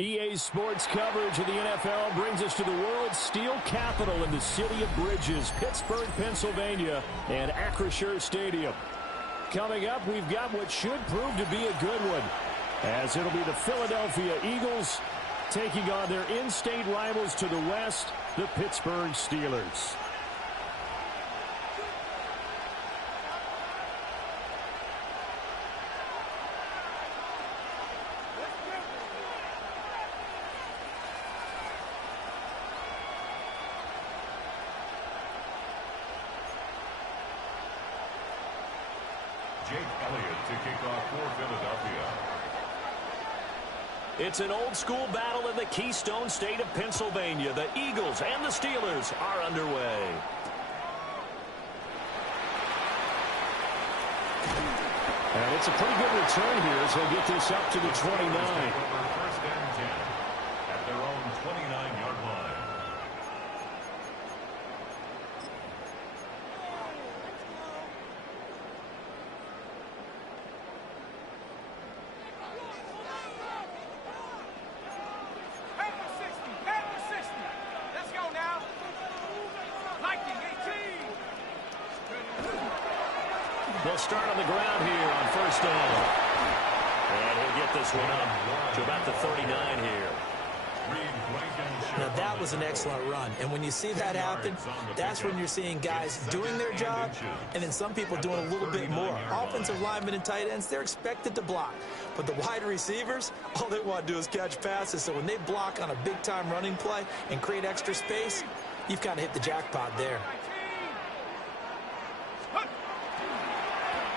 EA Sports coverage of the NFL brings us to the world's steel capital in the city of Bridges, Pittsburgh, Pennsylvania, and Acrisure Stadium. Coming up, we've got what should prove to be a good one, as it'll be the Philadelphia Eagles taking on their in-state rivals to the west, the Pittsburgh Steelers. It's an old-school battle in the Keystone State of Pennsylvania. The Eagles and the Steelers are underway. And it's a pretty good return here as he'll get this up to the 29. First and 10 at their own 29-yard line. They'll start on the ground here on first down. And he'll get this one up to about the 39 here. Now, that was an excellent run. And when you see that happen, that's when you're seeing guys doing their job and then some people doing a little bit more. Offensive linemen and tight ends, they're expected to block. But the wide receivers, all they want to do is catch passes. So when they block on a big-time running play and create extra space, you've kind of hit the jackpot there.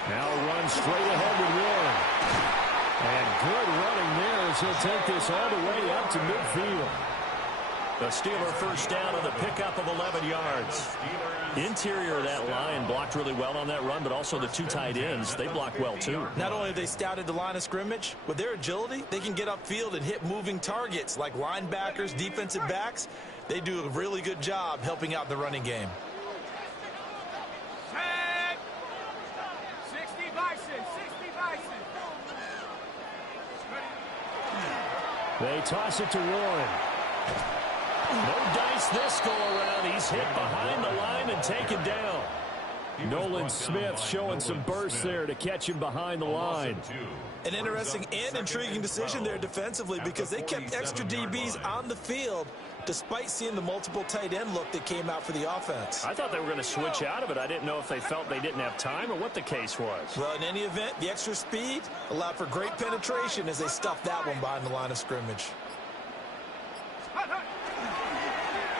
Now run straight ahead with Warren. And good running there as he'll take this all the way up to midfield. The Steeler first down on the pickup of 11 yards. The interior of that line blocked really well on that run, but also the two tight ends, they blocked well too. Not only have they scouted the line of scrimmage, with their agility, they can get upfield and hit moving targets like linebackers, defensive backs. They do a really good job helping out the running game. They toss it to Warren. No dice this go around. He's hit behind the line and taken down. Nolan Smith showing some burst there to catch him behind the line. An interesting and intriguing decision there defensively because they kept extra DBs on the field despite seeing the multiple tight end look that came out for the offense. I thought they were going to switch out of it. I didn't know if they felt they didn't have time or what the case was. Well, in any event, the extra speed allowed for great penetration as they stuffed that one behind the line of scrimmage.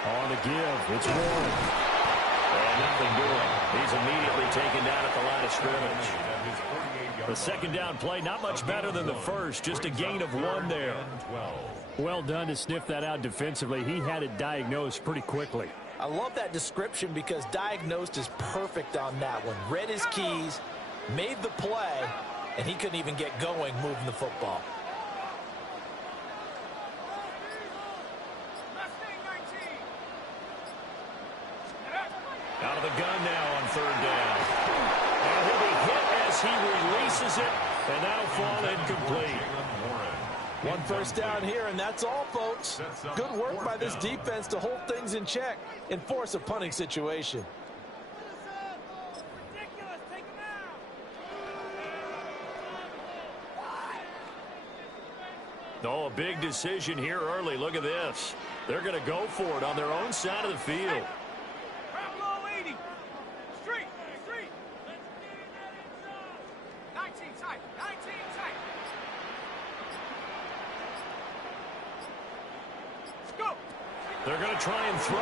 On the give, it's Warren. And nothing doing. He's immediately taken down at the line of scrimmage. The second down play, not much better than the first, just a gain of 1 there. Well done to sniff that out defensively. He had it diagnosed pretty quickly. I love that description because diagnosed is perfect on that one. Read his keys, made the play, and he couldn't even get going moving the football. Out of the gun now on third down. And he'll be hit as he releases it, and that'll fall incomplete. One first down here, and that's all, folks. Good work by this defense to hold things in check and force a punting situation. Oh, a big decision here early. Look at this. They're going to go for it on their own side of the field. They're going to try and throw.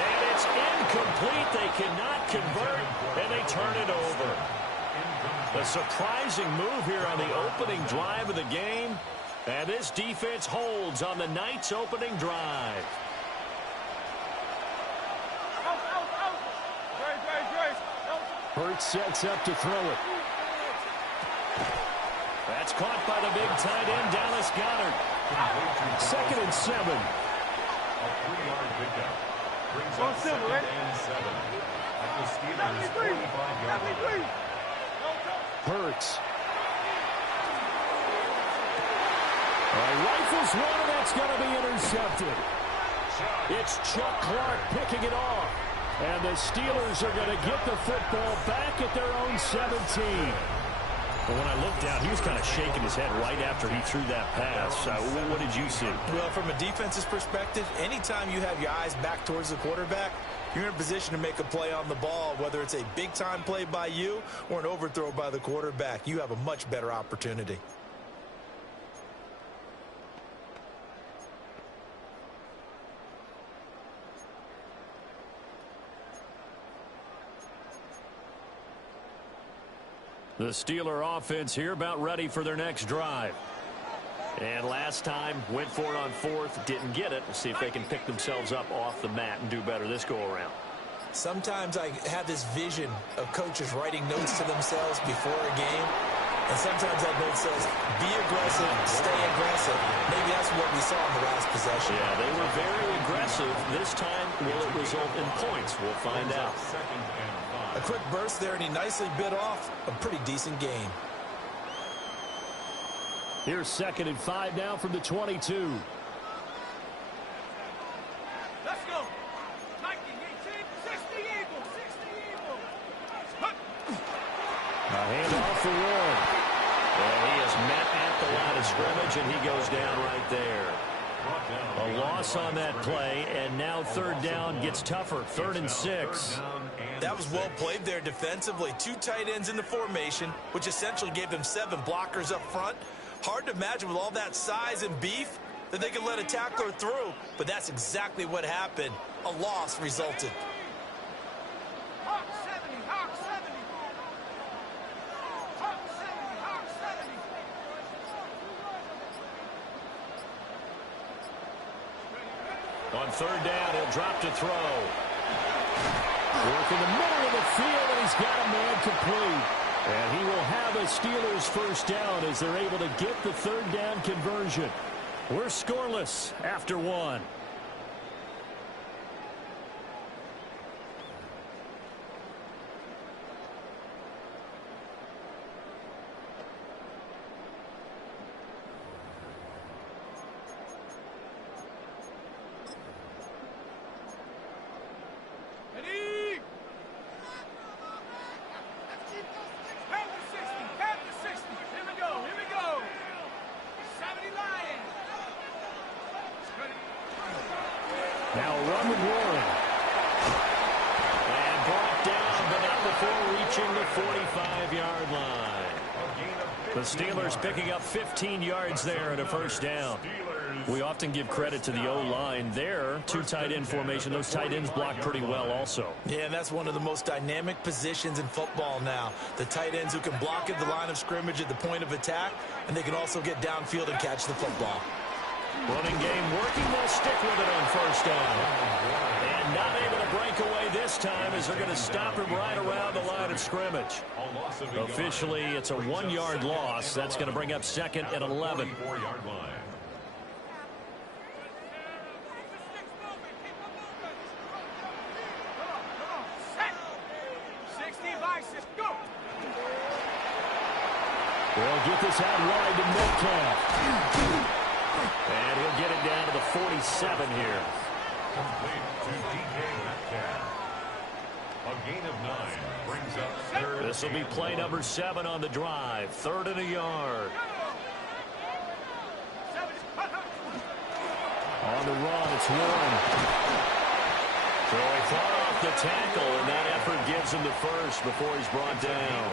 And it's incomplete. They cannot convert, and they turn it over. A surprising move here on the opening drive of the game. And this defense holds on the night's opening drive. Hurts sets up to throw it. That's caught by the big tight end, Dallas Goedert. 2nd and 7. A 3-yard pickup. Brings up 2nd and 7. At the Steelers' 45-yard line. Hurts. Rifles one, and that's going to be intercepted. It's Chuck Clark picking it off. And the Steelers are going to get the football back at their own 17. Well, when I looked down, he was kind of shaking his head right after he threw that pass. What did you see? Well, from a defense's perspective, anytime you have your eyes back towards the quarterback, you're in a position to make a play on the ball, whether it's a big-time play by you or an overthrow by the quarterback. You have a much better opportunity. The Steeler offense here about ready for their next drive. And last time, went for it on fourth, didn't get it. We'll see if they can pick themselves up off the mat and do better this go-around. Sometimes I have this vision of coaches writing notes to themselves before a game. And sometimes that note says, be aggressive, stay aggressive. Maybe that's what we saw in the last possession. Yeah, they were very aggressive. This time, will it result in points? We'll find out. A quick burst there, and he nicely bit off a pretty decent gain. Here's 2nd and 5 now from the 22. Let's go. 19, 18, 60 Eagles, 60 Eagles. A handoff for Ward. And he is met at the line of scrimmage, and he goes down right there. A loss on that play, and now 3rd down gets tougher. 3rd and 6. That was well played there defensively. 2 tight ends in the formation, which essentially gave them 7 blockers up front. Hard to imagine with all that size and beef that they could let a tackler through, but that's exactly what happened. A loss resulted. Hawk 70, Hawk 70. Hawk 70, Hawk 70. On 3rd down, he'll drop to throw. Work in the middle of the field, and he's got a man complete. And he will have a Steelers 1st down as they're able to get the 3rd down conversion. We're scoreless after 1. Now run with Warren. And brought down, but not before reaching the 45-yard line. The Steelers picking up 15 yards there and a 1st down. We often give credit to the O-line there. 2 tight end formation. Those tight ends block pretty well also. Yeah, and that's one of the most dynamic positions in football now. The tight ends who can block at the line of scrimmage at the point of attack, and they can also get downfield and catch the football. Running game working. They'll stick with it on 1st down. And not able to break away this time as they're going to stop him right around the line of scrimmage. Officially, it's a 1-yard loss. That's going to bring up 2nd and 11. They'll get this out wide to Metcalf. And he'll get it down to the 47 here. Complete to DK Metcalf. A gain of 9 brings up 3rd. This will be play number 7 on the drive. 3rd and a yard. On the run, it's Warren. So he fought off the tackle, and that effort gives him the 1st before he's brought down.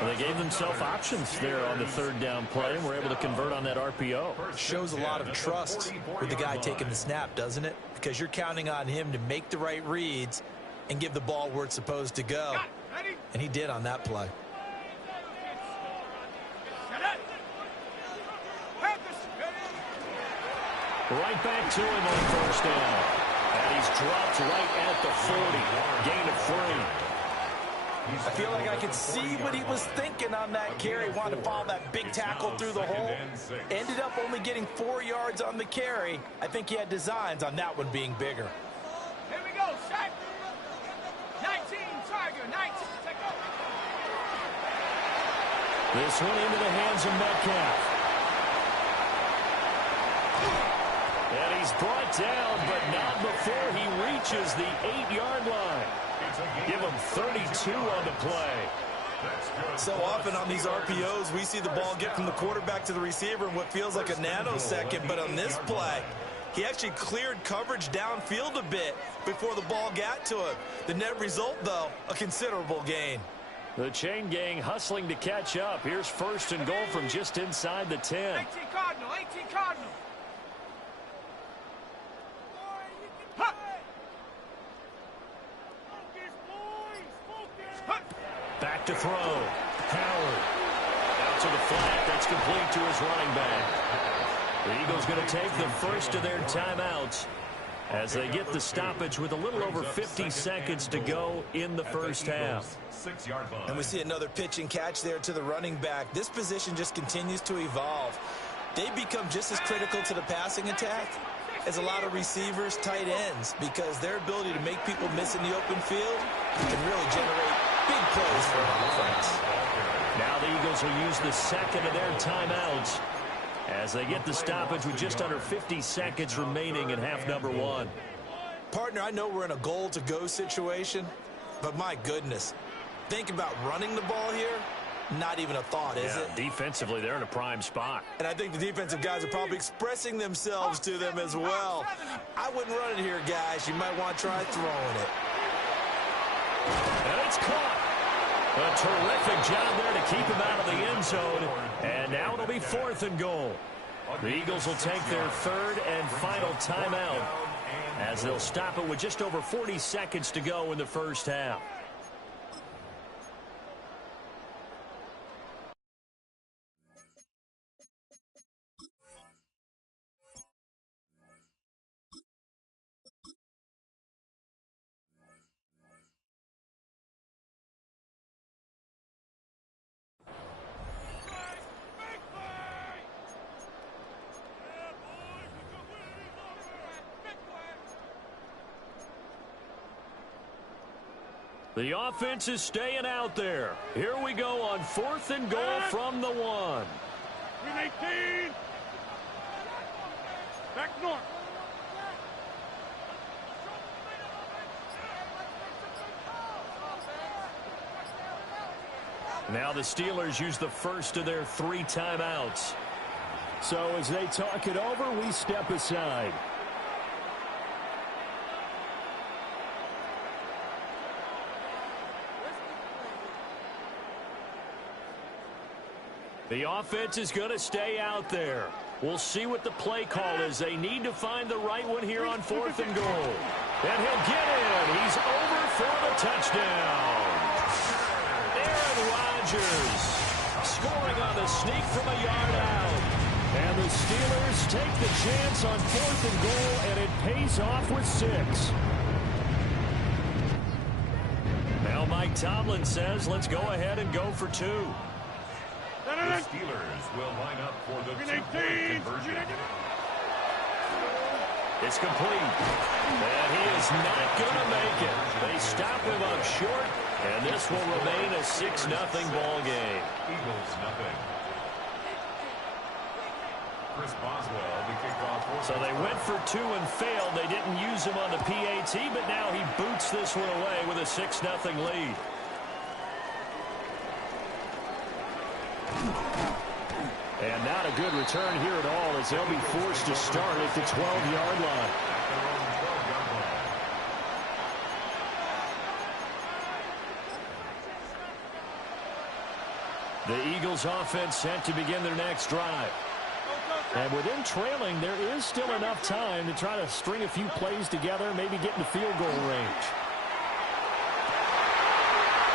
Well, they gave themselves options there on the 3rd down play, and were able to convert on that RPO. Shows a lot of trust with the guy taking the snap, doesn't it? Because you're counting on him to make the right reads and give the ball where it's supposed to go. And he did on that play. Right back to him on 1st down. And he's dropped right at the 40. Gain of 3. I feel like I could see what he was thinking on that carry. Wanted to follow that big tackle through the hole. Ended up only getting 4 yards on the carry. I think he had designs on that one being bigger. Here we go, Shaq. 19, Tiger, 19. Take over. This one into the hands of Metcalf. And he's brought down, but not before he reaches the 8-yard line. Give him 32 on the play. So often on these RPOs, we see the ball get from the quarterback to the receiver in what feels like a nanosecond. But on this play, he actually cleared coverage downfield a bit before the ball got to him. The net result, though, a considerable gain. The chain gang hustling to catch up. Here's 1st and goal from just inside the 10. 18 Cardinal, 18 Cardinal. Back to throw. Howard. Out to the flat. That's complete to his running back. The Eagles going to take the first of their timeouts as they get the stoppage with a little over 50 seconds to go in the first half. 6-yard line. And we see another pitch and catch there to the running back. This position just continues to evolve. They become just as critical to the passing attack as a lot of receivers, tight ends, because their ability to make people miss in the open field can really generate big plays for an offense. Now the Eagles will use the second of their timeouts as they get the stoppage with just under 50 seconds remaining in half number 1. Partner, I know we're in a goal-to-go situation, but my goodness, think about running the ball here. Not even a thought, is it? Defensively, they're in a prime spot. And I think the defensive guys are probably expressing themselves to them as well. I wouldn't run it here, guys. You might want to try throwing it. And it's caught. A terrific job there to keep him out of the end zone. And now it'll be 4th and goal. The Eagles will take their 3rd and final timeout as they'll stop it with just over 40 seconds to go in the first half. The offense is staying out there. Here we go on 4th and goal from the 1. 18. Back north. Now the Steelers use the first of their 3 timeouts. So as they talk it over, we step aside. The offense is going to stay out there. We'll see what the play call is. They need to find the right one here on 4th and goal. And he'll get in. He's over for the touchdown. Aaron Rodgers scoring on the sneak from a yard out. And the Steelers take the chance on 4th and goal, and it pays off with 6. Now Mike Tomlin says, let's go ahead and go for 2. The Steelers will line up for the 2-point conversion. It's complete. And he is not going to make it. They stop him up short, and this will remain a 6-0 ball game. Eagles, nothing. Chris Boswell, the kickoff. So they went for 2 and failed. They didn't use him on the PAT, but now he boots this one away with a 6-0 lead. And not a good return here at all as they'll be forced to start at the 12-yard line. The Eagles offense set to begin their next drive. And with them trailing, there is still enough time to try to string a few plays together, maybe get into field goal range.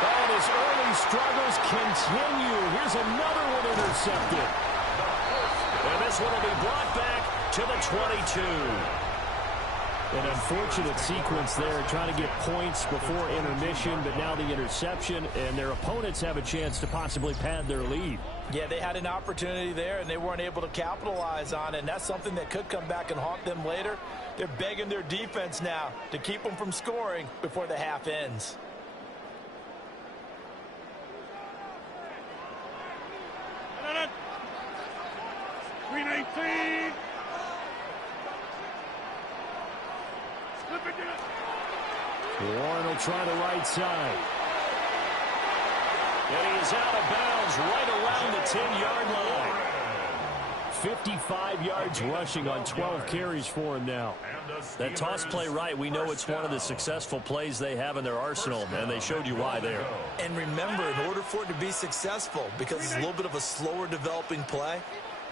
And his early struggles continue. Here's another one intercepted. And this one will be brought back to the 22. An unfortunate sequence there, trying to get points before intermission, but now the interception, and their opponents have a chance to possibly pad their lead. Yeah, they had an opportunity there, and they weren't able to capitalize on it, and that's something that could come back and haunt them later. They're begging their defense now to keep them from scoring before the half ends. Warren will try the right side. And he is out of bounds right around the 10-yard line. 55 yards rushing on 12 carries for him now. That toss play right, we know it's one of the successful plays they have in their arsenal, and they showed you why there. And remember, in order for it to be successful, because it's a little bit of a slower developing play,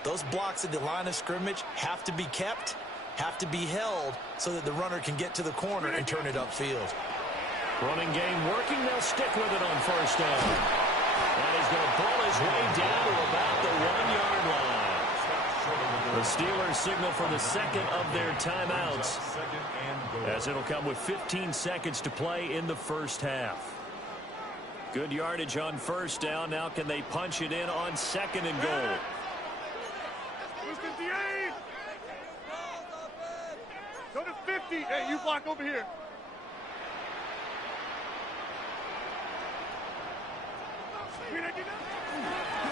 those blocks at the line of scrimmage have to be kept, have to be held, so that the runner can get to the corner and turn it upfield. Running game working, they'll stick with it on first down. And he's going to pull his way down to about the 1-yard line. The Steelers signal for the second of their timeouts, as it'll come with 15 seconds to play in the first half. Good yardage on first down. Now can they punch it in on second and goal? Go to 50. Hey, you block over here.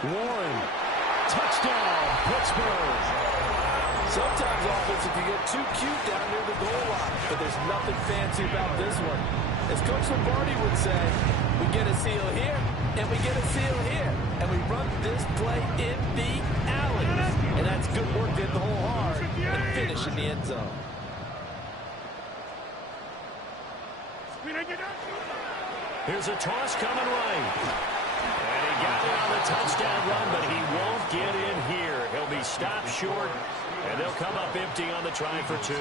Warren, touchdown, Pittsburgh. Sometimes offense, if you get too cute down near the goal line, but there's nothing fancy about this one. As Coach Lombardi would say, we get a seal here, and we get a seal here, and we run this play in the alley. And that's good work, did the whole hard, and finish in the end zone. Here's a toss coming right. And he got it on the touchdown run, but he won't get in here. He'll be stopped short, and they'll come up empty on the try for two.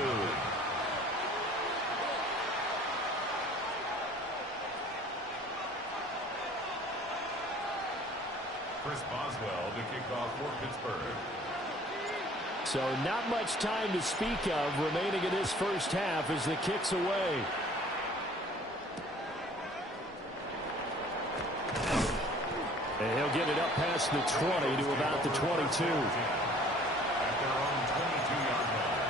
Chris Boswell to kick off for Pittsburgh. So not much time to speak of remaining in this first half as the kick's away. And he'll get it up past the 20 to about the 22. At their own 22-yard line.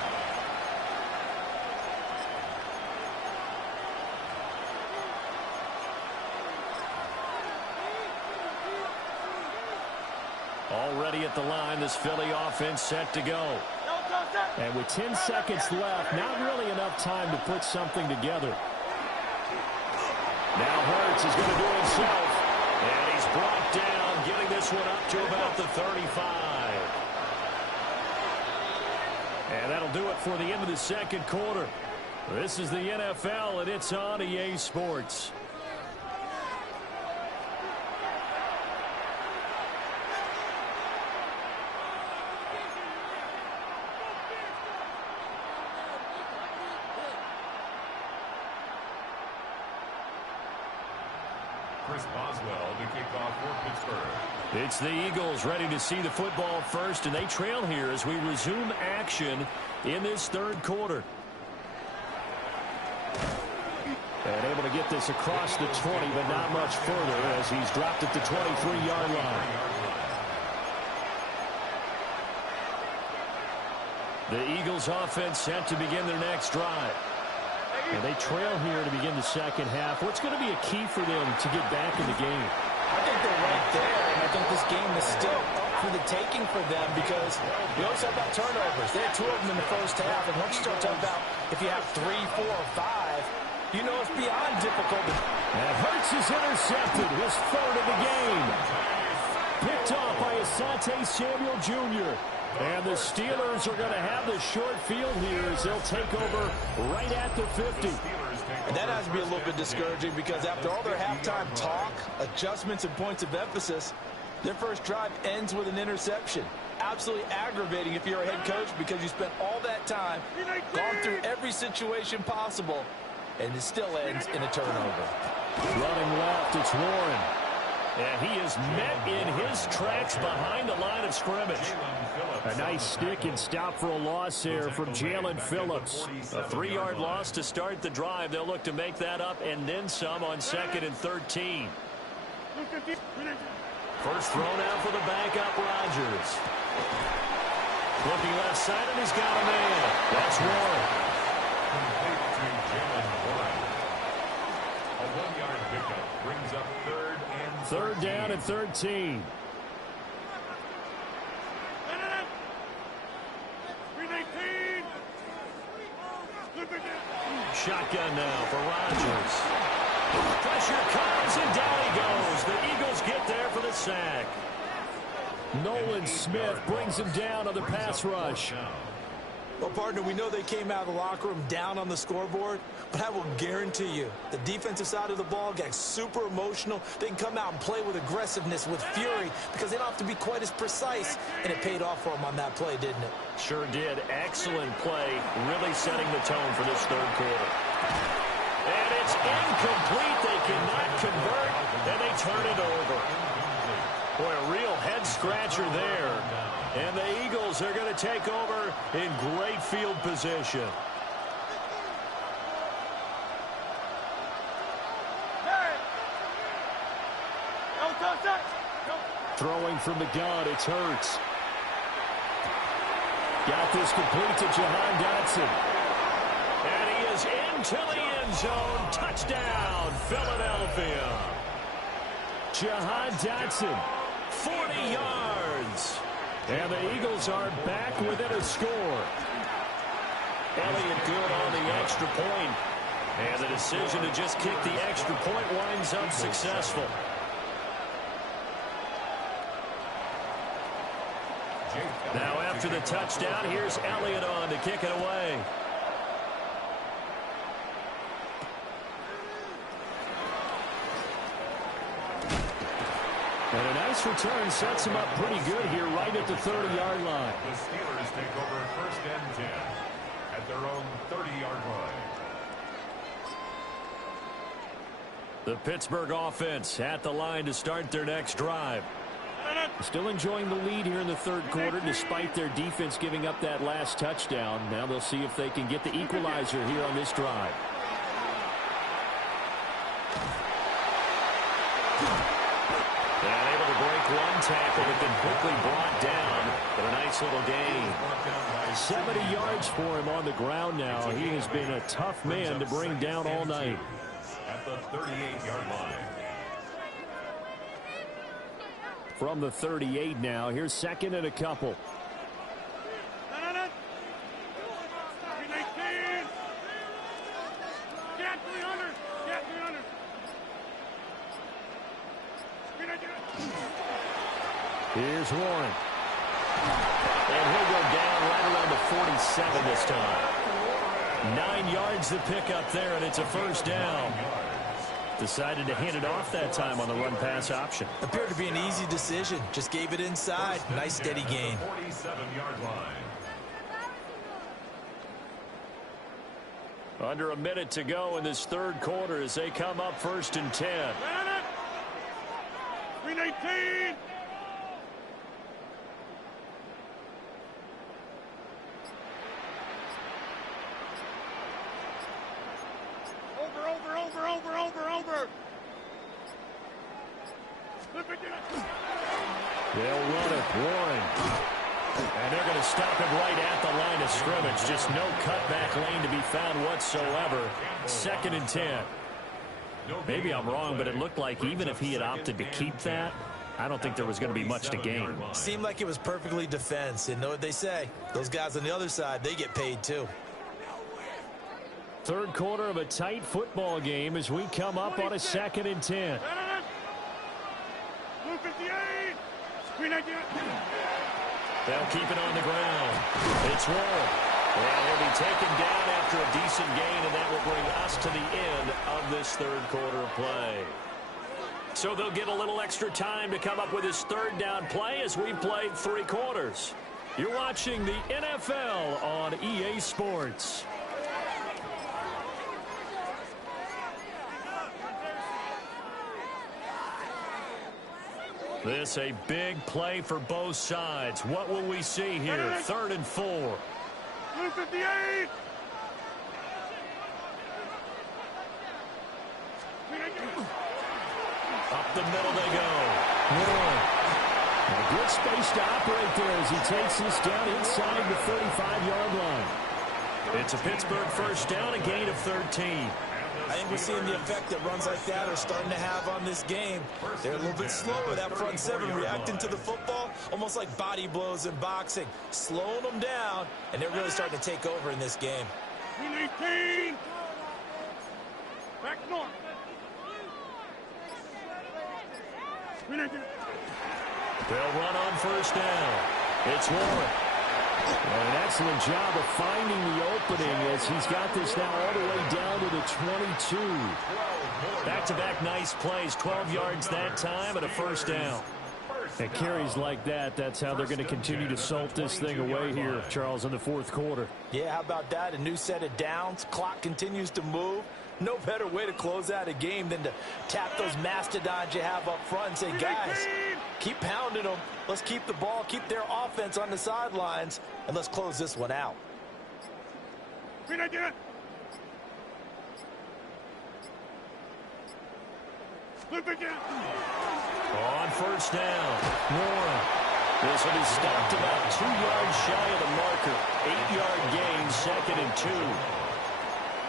Already at the line, this Philly offense set to go. And with 10 seconds left, not really enough time to put something together. Now Hurts is going to do it himself. And he's brought down, getting this one up to about the 35. And that'll do it for the end of the second quarter. This is the NFL, and it's on EA Sports. Chris Boswell to kick off for Pittsburgh. It's the Eagles ready to see the football first, and they trail here as we resume action in this third quarter. And able to get this across the 20, but not much further as he's dropped at the 23-yard line. The Eagles offense set to begin their next drive. And they trail here to begin the second half. What's going to be a key for them to get back in the game? I think they're right there, and I think this game is still up for the taking for them because we always talk about turnovers. They had 2 of them in the first half, and once you start talking about if you have 3, 4, or 5, you know it's beyond difficult. And Hurts is intercepted, his third of the game. Picked off by Asante Samuel Jr. And the Steelers are going to have the short field here as they'll take over right at the 50. And that has to be a little bit discouraging because after all their halftime talk, adjustments, and points of emphasis, their first drive ends with an interception. Absolutely aggravating if you're a head coach because you spent all that time, gone through every situation possible, and it still ends in a turnover. Running left, it's Warren. And he is met in his tracks behind the line of scrimmage. A nice stick and stop for a loss there from Jalen Phillips. A 3-yard loss to start the drive. They'll look to make that up and then some on 2nd and 13. First throw now for the backup, Rodgers. Looking left side, and he's got a man. That's Warren. Complete to Jalen Warren. A 1-yard pickup brings up third down and 13. shotgun now for Rodgers. Pressure comes, and down he goes. The Eagles get there for the sack. Nolan Smith brings him down on the pass rush. Well, partner, we know they came out of the locker room down on the scoreboard, but I will guarantee you the defensive side of the ball got super emotional. They can come out and play with aggressiveness, with fury, because they don't have to be quite as precise, and it paid off for them on that play, didn't it? Sure did. Excellent play, really setting the tone for this third quarter. And it's incomplete. They cannot convert, and they turn it over. Boy, a real head-scratcher there. And the Eagles are going to take over in great field position. Throwing from the gun, it's Hurts. Got this complete to Jahan Dotson. And he is into the end zone. Touchdown, Philadelphia. Jahan Dotson. 40 yards. And the Eagles are back within a score. Elliott good on the extra point. And the decision to just kick the extra point winds up successful. Now after the touchdown, here's Elliott on to kick it away. And a nice return sets him up pretty good here right at the 30-yard line. The Steelers take over 1st and 10 at their own 30-yard line. The Pittsburgh offense at the line to start their next drive. Still enjoying the lead here in the third quarter despite their defense giving up that last touchdown. Now they'll see if they can get the equalizer here on this drive. And able to break one tackle, but then quickly brought down. But a nice little gain. 70 yards for him on the ground now. He has been a tough man to bring down all night. At the 38-yard line. From the 38 now, here's 2nd and a couple. Here's Warren. And he'll go down right around the 47 this time. 9 yards to pick up there, and it's a first down. Decided to hand it off that time on the run-pass option. Appeared to be an easy decision. Just gave it inside. Nice steady gain. 47-yard line. Under a minute to go in this third quarter as they come up 1st and 10. 319. Over. They'll run it. Warren. And they're going to stop it right at the line of scrimmage. Just no cutback lane to be found whatsoever. 2nd and 10. Maybe I'm wrong, but it looked like even if he had opted to keep that, I don't think there was going to be much to gain. Seemed like it was perfectly defense. And know what they say? Those guys on the other side, they get paid too. Third quarter of a tight football game as we come up on a 2nd and 10. They'll keep it on the ground. It's Warren. And he'll be taken down after a decent gain, and that will bring us to the end of this third quarter of play. So they'll get a little extra time to come up with his third down play as we played 3 quarters. You're watching the NFL on EA Sports. This a big play for both sides. What will we see here? 3rd and 4. 58. Up the middle they go. A good space to operate there as he takes this down inside the 35-yard line. It's a Pittsburgh first down, a gain of 13. I think we're seeing the effect that runs like that are starting to have on this game. They're a little bit slower, that front 7, reacting to the football, almost like body blows in boxing, slowing them down, and they're really starting to take over in this game. 319. They'll run on first down. It's Warren. An excellent job of finding the opening as he's got this now all the way down to the 22. Back-to-back nice plays, 12 yards that time and a first down. And carries like that, that's how they're going to continue to salt this thing away here, Charles, in the fourth quarter. Yeah, how about that? A new set of downs. Clock continues to move. No better way to close out a game than to tap those mastodons you have up front and say, guys, keep pounding them. Let's keep the ball, keep their offense on the sidelines, and let's close this one out. On first down, Warren. This one is stopped about 2 yards shy of the marker. 8-yard gain, 2nd and 2.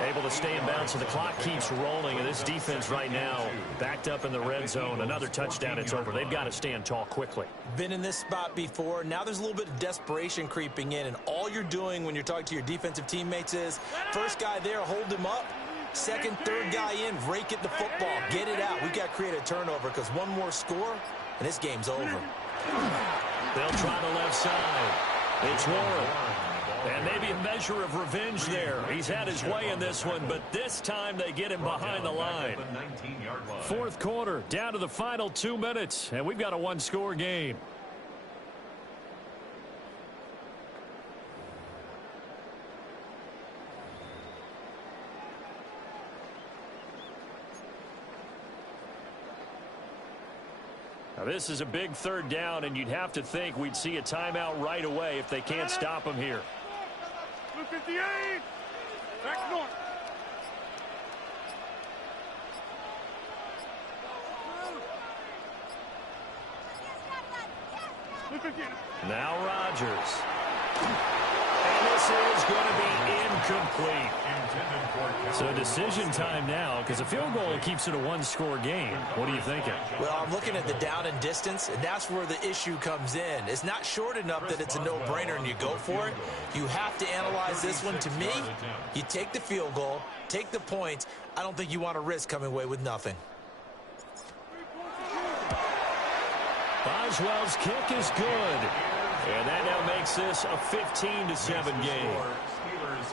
Able to stay in bounds, so the clock keeps rolling, and this defense right now backed up in the red zone. Another touchdown, it's over. They've got to stand tall quickly. Been in this spot before. Now there's a little bit of desperation creeping in, and all you're doing when you're talking to your defensive teammates is, first guy there, hold him up. Second, third guy in, rake at the football. Get it out. We've got to create a turnover because one more score, and this game's over. They'll try the left side. It's Warren. And maybe a measure of revenge there. He's had his way in this one, but this time they get him behind the line. Fourth quarter, down to the final 2 minutes, and we've got a one-score game. Now, this is a big third down, and you'd have to think we'd see a timeout right away if they can't stop him here. 58. Back north. Now Rodgers. And this is going to be incomplete. So decision time now, because a field goal keeps it a one-score game. What are you thinking? Well, I'm looking at the down and distance, and that's where the issue comes in. It's not short enough that it's a no-brainer and you go for it. You have to analyze this one. To me, you take the field goal, take the points. I don't think you want to risk coming away with nothing. Boswell's kick is good. And that now makes this a 15-7 game.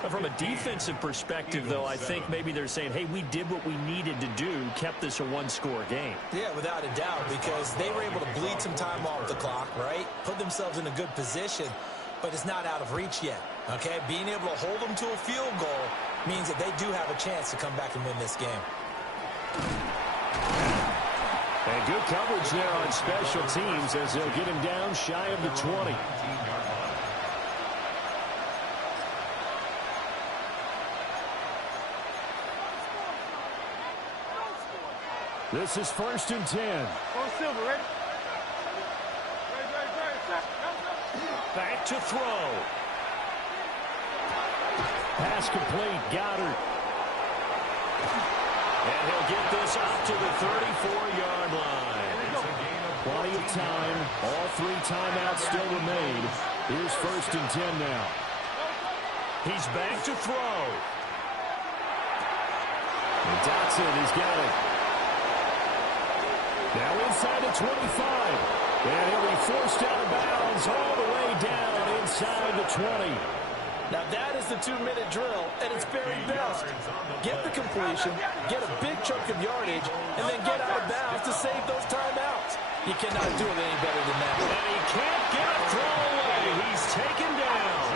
From a defensive perspective, though, I think maybe they're saying, hey, we did what we needed to do, kept this a one-score game. Yeah, without a doubt, because they were able to bleed some time off the clock, right? Put themselves in a good position, but it's not out of reach yet, okay? Being able to hold them to a field goal means that they do have a chance to come back and win this game. And good coverage there on special teams as they'll get him down shy of the 20. This is 1st and 10. Silver, ready? Back to throw. Pass complete. Goddard. And he'll get this up to the 34-yard line. Plenty of time. All 3 timeouts still remain. Here's 1st and 10 now. He's back to throw. And Dotson has got it. Now inside the 25. And he'll be forced out of bounds all the way down inside the 20. Now that is the 2-minute drill at its very best. Get the completion, get a big chunk of yardage, and then get out of bounds to save those timeouts. You cannot do it any better than that. And he can't get a throw away. He's taken down.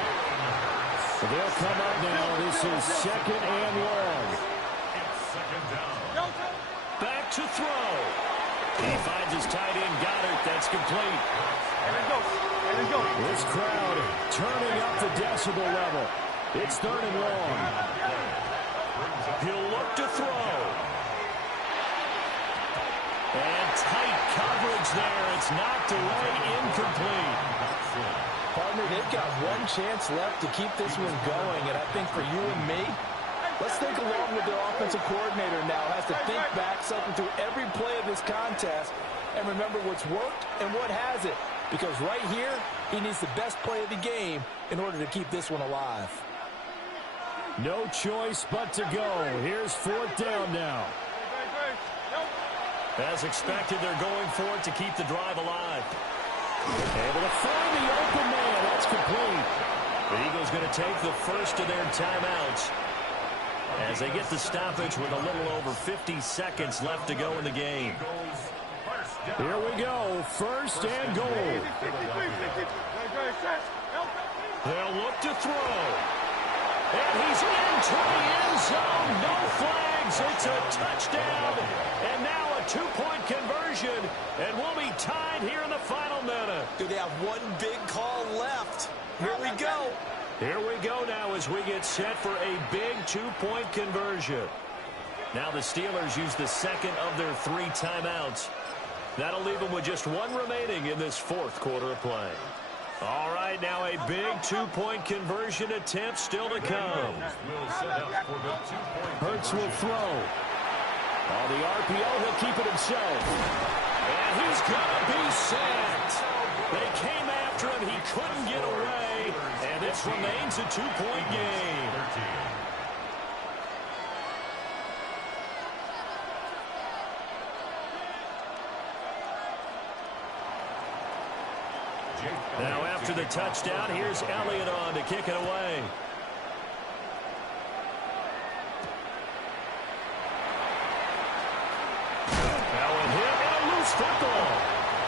They'll come up now. This is 2nd and long. Back to throw. He finds his tight end, Goddard. That's complete. This crowd turning up the decibel level. It's 3rd and long. He'll look to throw. And tight coverage there. It's knocked away, incomplete. Partner, they've got one chance left to keep this one going, and I think for you and me, let's think along with their offensive coordinator now. Has to think back, cycle through every play of this contest, and remember what's worked and what hasn't. Because right here, he needs the best play of the game in order to keep this one alive. No choice but to go. Here's 4th down now. As expected, they're going for it to keep the drive alive. Able to find the open man. That's complete. The Eagles going to take the first of their timeouts as they get the stoppage with a little over 50 seconds left to go in the game. Here we go. First and goal. They'll look to throw. And he's into the end zone. No flags. It's a touchdown. And now a two-point conversion. And we'll be tied here in the final minute. Do they have one big call left? Here we go. Here we go now as we get set for a big two-point conversion. Now the Steelers use the second of their 3 timeouts. That'll leave them with just one remaining in this fourth quarter of play. All right, now a big two-point conversion attempt still to come. Hurts will throw. On the RPO, he'll keep it himself. And he's going to be sacked. They came after him. He couldn't get away. And this remains a two-point game. Now after the touchdown, here's Elliott on to kick it away. Now with him in a loose football.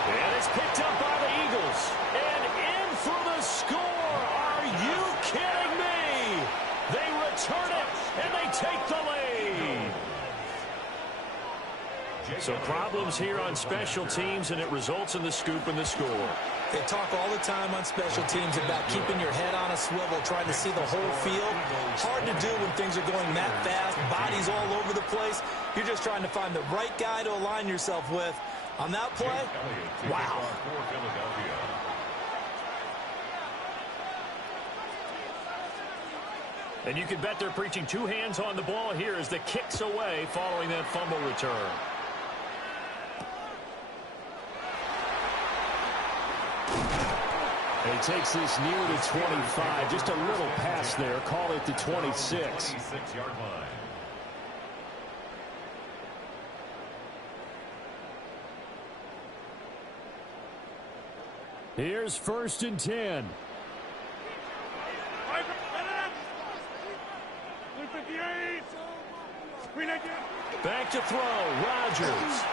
And it's picked up by the Eagles. And in for the score. Are you kidding me? They return it, and they take the lead. So problems here on special teams, and it results in the scoop and the score. They talk all the time on special teams about keeping your head on a swivel, trying to see the whole field. Hard to do when things are going that fast, bodies all over the place. You're just trying to find the right guy to align yourself with. On that play, wow. And you can bet they're preaching 2 hands on the ball here as the kick's away following that fumble return. He takes this near the 25. Just a little pass there. Call it the 26. 26-yard line. Here's first and 10. Back to throw. Rodgers.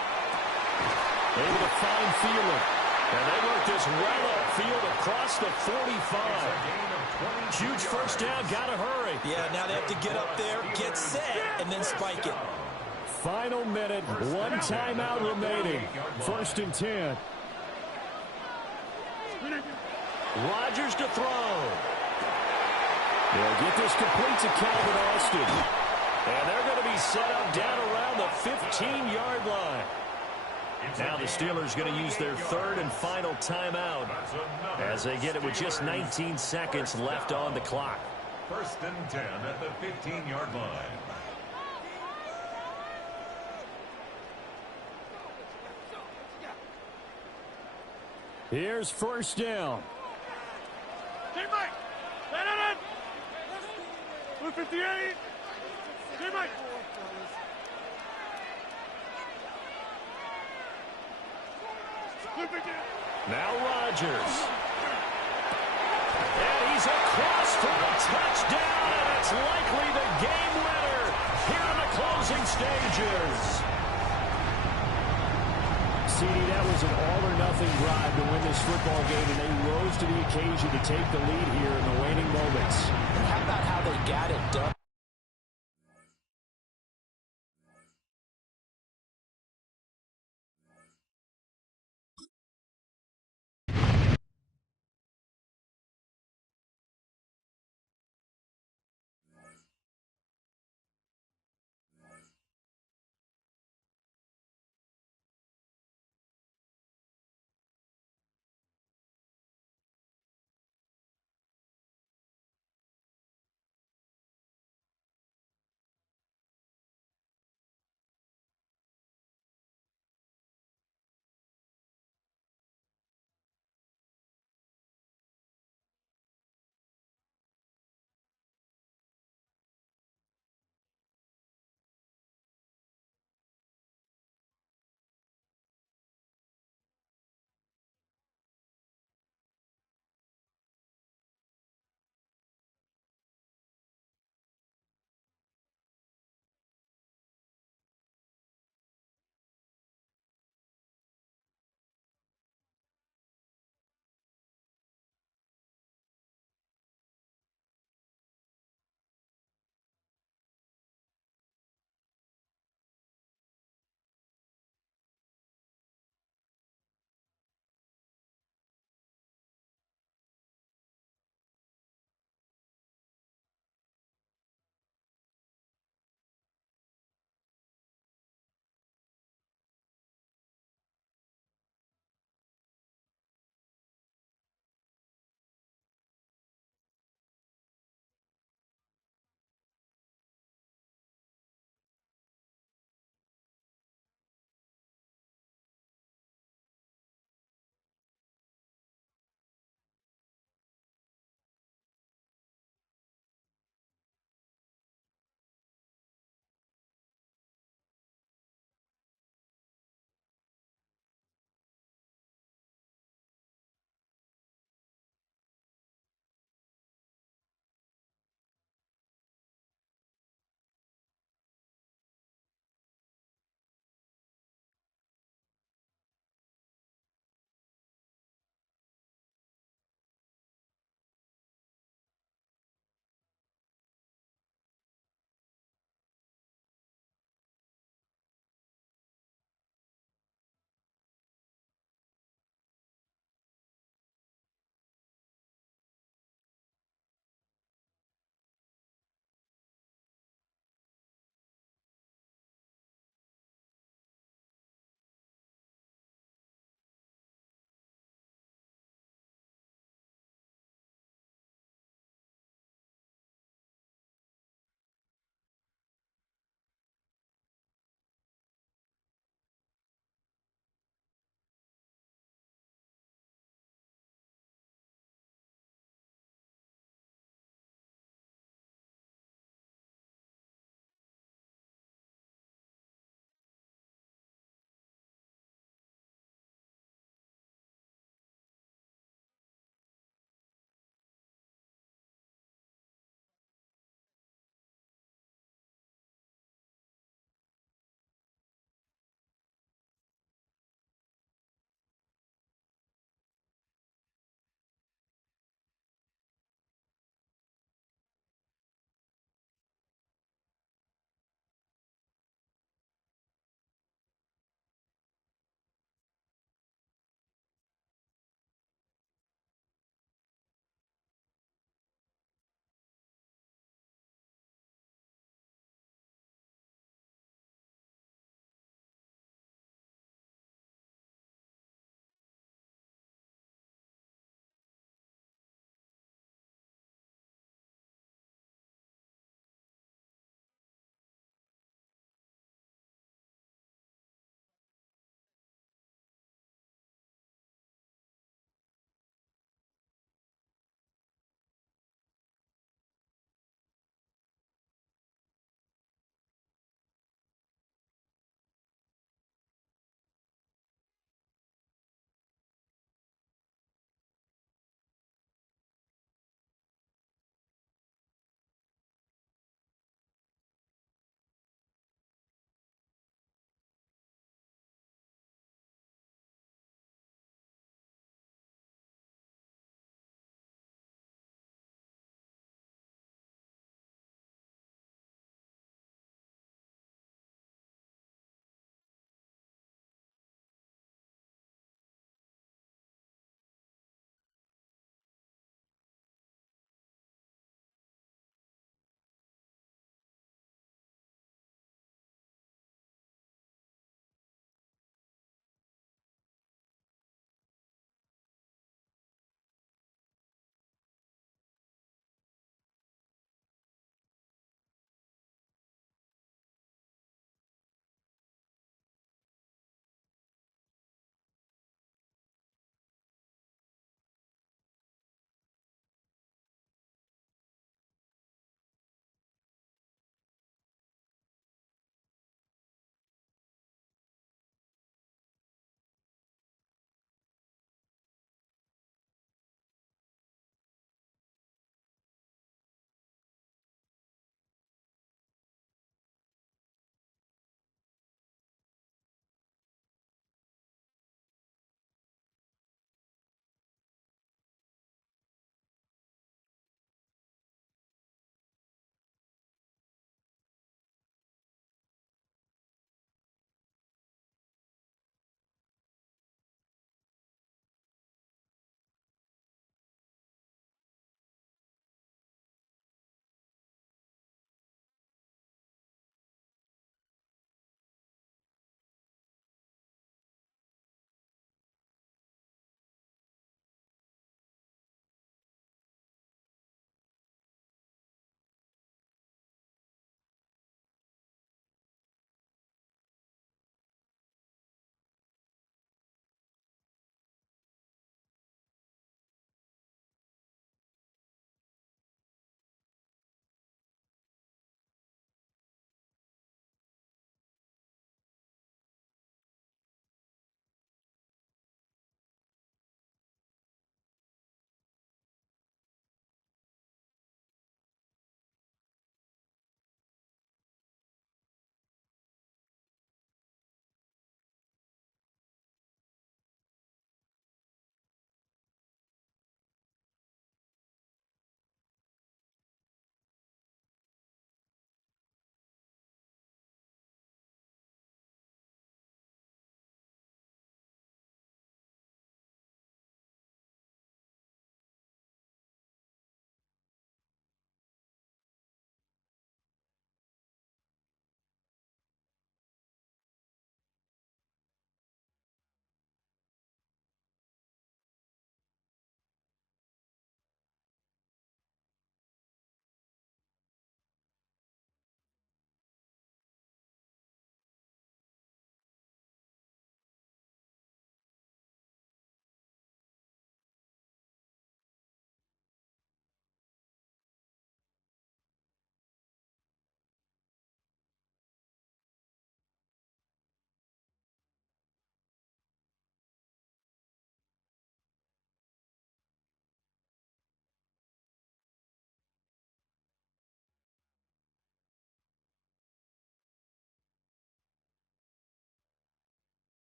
Able to find Thielen. And they work this well upfield across the 45. Huge first down. Got to hurry. Yeah, now they have to get up there, get set, and then spike it. Final minute. 1 timeout remaining. First and 10. Rodgers to throw. They'll get this complete to Calvin Austin. And they're going to be set up down around the 15-yard line. Now the Steelers going to use their third and final timeout as they get it with just 19 seconds left on the clock. First and 10 at the 15-yard line. Here's first down. 58. Now Rodgers. And he's across for a touchdown, and it's likely the game winner here in the closing stages. CD, that was an all-or-nothing drive to win this football game, and they rose to the occasion to take the lead here in the waning moments. And how about how they got it done?